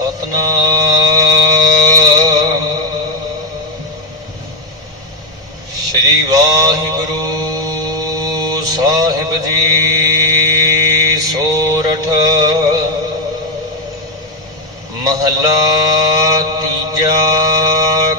ਸਤਨਾਮ। ਸ੍ਰੀ ਵਾਹਿਗੁਰੂ ਸਾਹਿਬ ਜੀ ਸੋਰਠ ਮਹਲਾ ਤੀਜਾ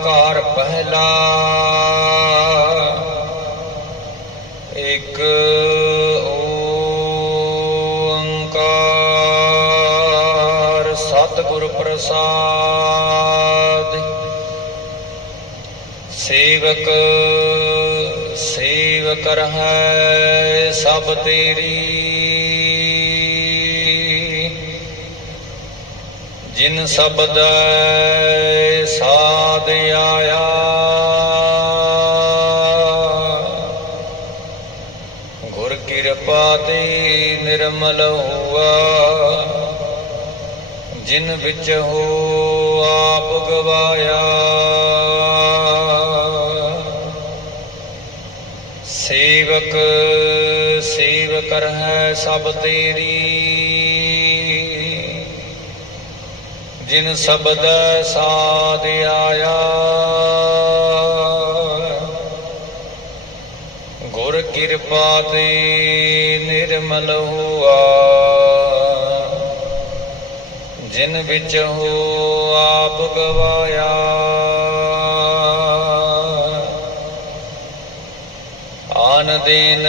ਘਰ ਪਹਿਲਾ ਇੱਕ ਸਤਿਗੁਰ ਪ੍ਰਸਾਦ। ਸੇਵਕ ਸੇਵਕ ਰਹੈ ਸਭ ਤੇਰੀ। ਜਿਨ ਸ਼ਬਦ ਸਾਧ ਆਇਆ, ਗੁਰ ਕਿਰਪਾ ਤੇ ਨਿਰਮਲ ਹੁਆ। ਜਿਨ ਵਿੱਚ ਹੋ ਆਪ ਗਵਾਇਆ। ਸੇਵਕ ਸੇਵਕ ਹੈ ਸਭ ਤੇਰੀ। ਜਿਨ ਸ਼ਬਦ ਸਾਧ ਆਇਆ। ਗੁਰ ਕਿਰਪਾ ਤੇ ਨਿਰਮਲ ਹੋਆ। ਜਿਨ ਵਿੱਚ ਹੋ ਆਪ ਗਵਾਇਆ। ਆਨ ਦਿਨ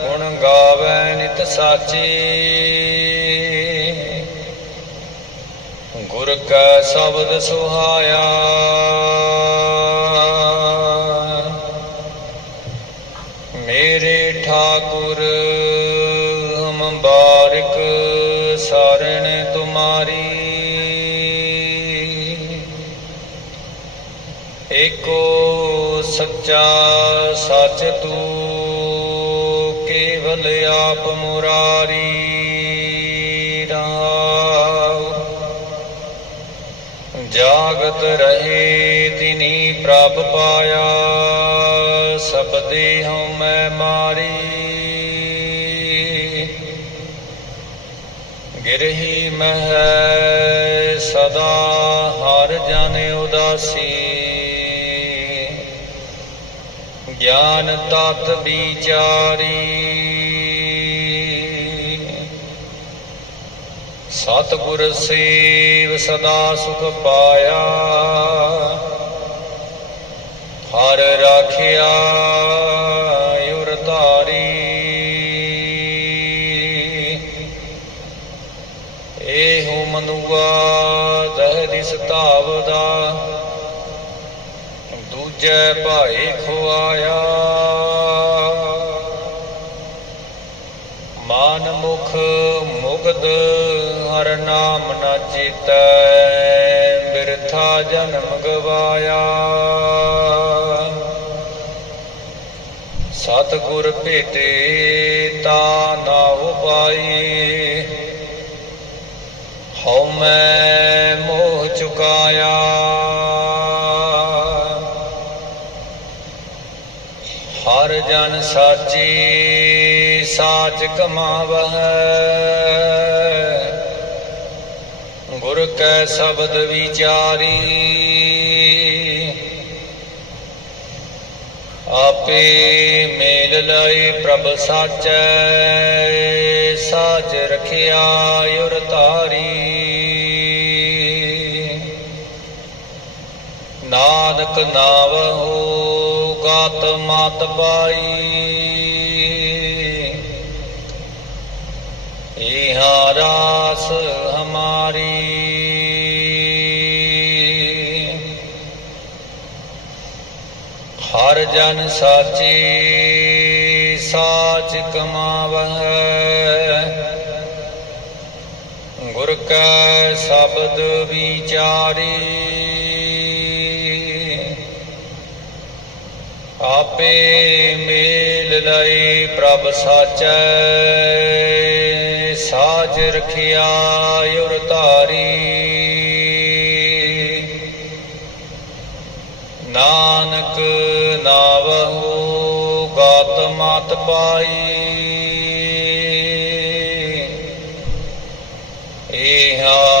ਗੁਣ ਗਾਵੇ ਨਿਤ ਸਾਚੀ। ਗੁਰ ਕਾ ਸ਼ਬਦ ਸੁਹਾਇਆ। ਮੇਰੇ ਠਾਕੁਰ ਸਰਣ ਏਕੋ ਸੱਚਾ ਸੱਚ ਤੂੰ ਕੇਵਲ ਆਪ ਮੁਰਾਰੀ ਰਾਮ ਜਾਗਤ ਰਹੇ ਤਿਨੀ ਪ੍ਰਭ ਪਾਇਆ, ਸਬਦੇ ਹਉ ਮੈਂ ਮਾਰੀ। ਗਿਰਹੀ ਮਹਿ ਸਦਾ ਹਰ ਜਨ ਉਦਾਸੀ। ਗਿਆਨ ਤਤ ਵਿਚਾਰੀ। ਸਤਿਗੁਰ ਸੇਵ ਸਦਾ ਸੁਖ ਪਾਇਆ। ਹਰ ਰਾਖਿਆ। ਹੋ ਮਨੁਆ ਦਹਿ ਦਿਸ ਧਾਵਦਾ। ਦੂਜੇ ਭਾਏ ਖੁਆਇਆ। ਮਾਨ ਮੁਖ ਮੁਗਦ ਹਰ ਨਾਮ ਨਾ ਚੇਤੈ, ਬਿਰਥਾ ਜਨਮ ਗਵਾਇਆ। ਸਤਿਗੁਰ ਭੇਟੇ ਹਉ ਮੈਂ ਮੋਹ ਚੁਕਾਇਆ। ਹਰ ਜਨ ਸਾਚੀ ਸਾਚ ਕਮਾਵਹਿ। ਗੁਰ ਕੈ ਸ਼ਬਦ ਵਿਚਾਰੀ। ਆਪੇ ਮੇਲ ਲਏ ਪ੍ਰਭ ਸਾਚੈ, ਸਾਚ ਰਖਿਆ ਉਰ ਧਾਰੀ। ਨਾਨਕ ਨਾਵਹੁ ਗਾਤ ਮਾਤ ਪਾਈ। ਇਹਾ ਰਾਸ ਹਮਾਰੀ। ਹਰ ਜਨ ਸਾਚੀ ਸਾਚ ਕਮਾਵਹਿ। ਗੁਰ ਕੈ ਸ਼ਬਦ ਵਿਚਾਰੀ। ਆਪੇ ਮੇਲ ਲਈ ਪ੍ਰਭ ਸਾਚੈ। ਸਾਜ ਰਖਿਆ ਉਰ ਧਾਰੀ। ਨਾਨਕ ਨਾਵਹੁ ਗਾਤ ਮਾਤ ਪਾਈ। ਇਹਾ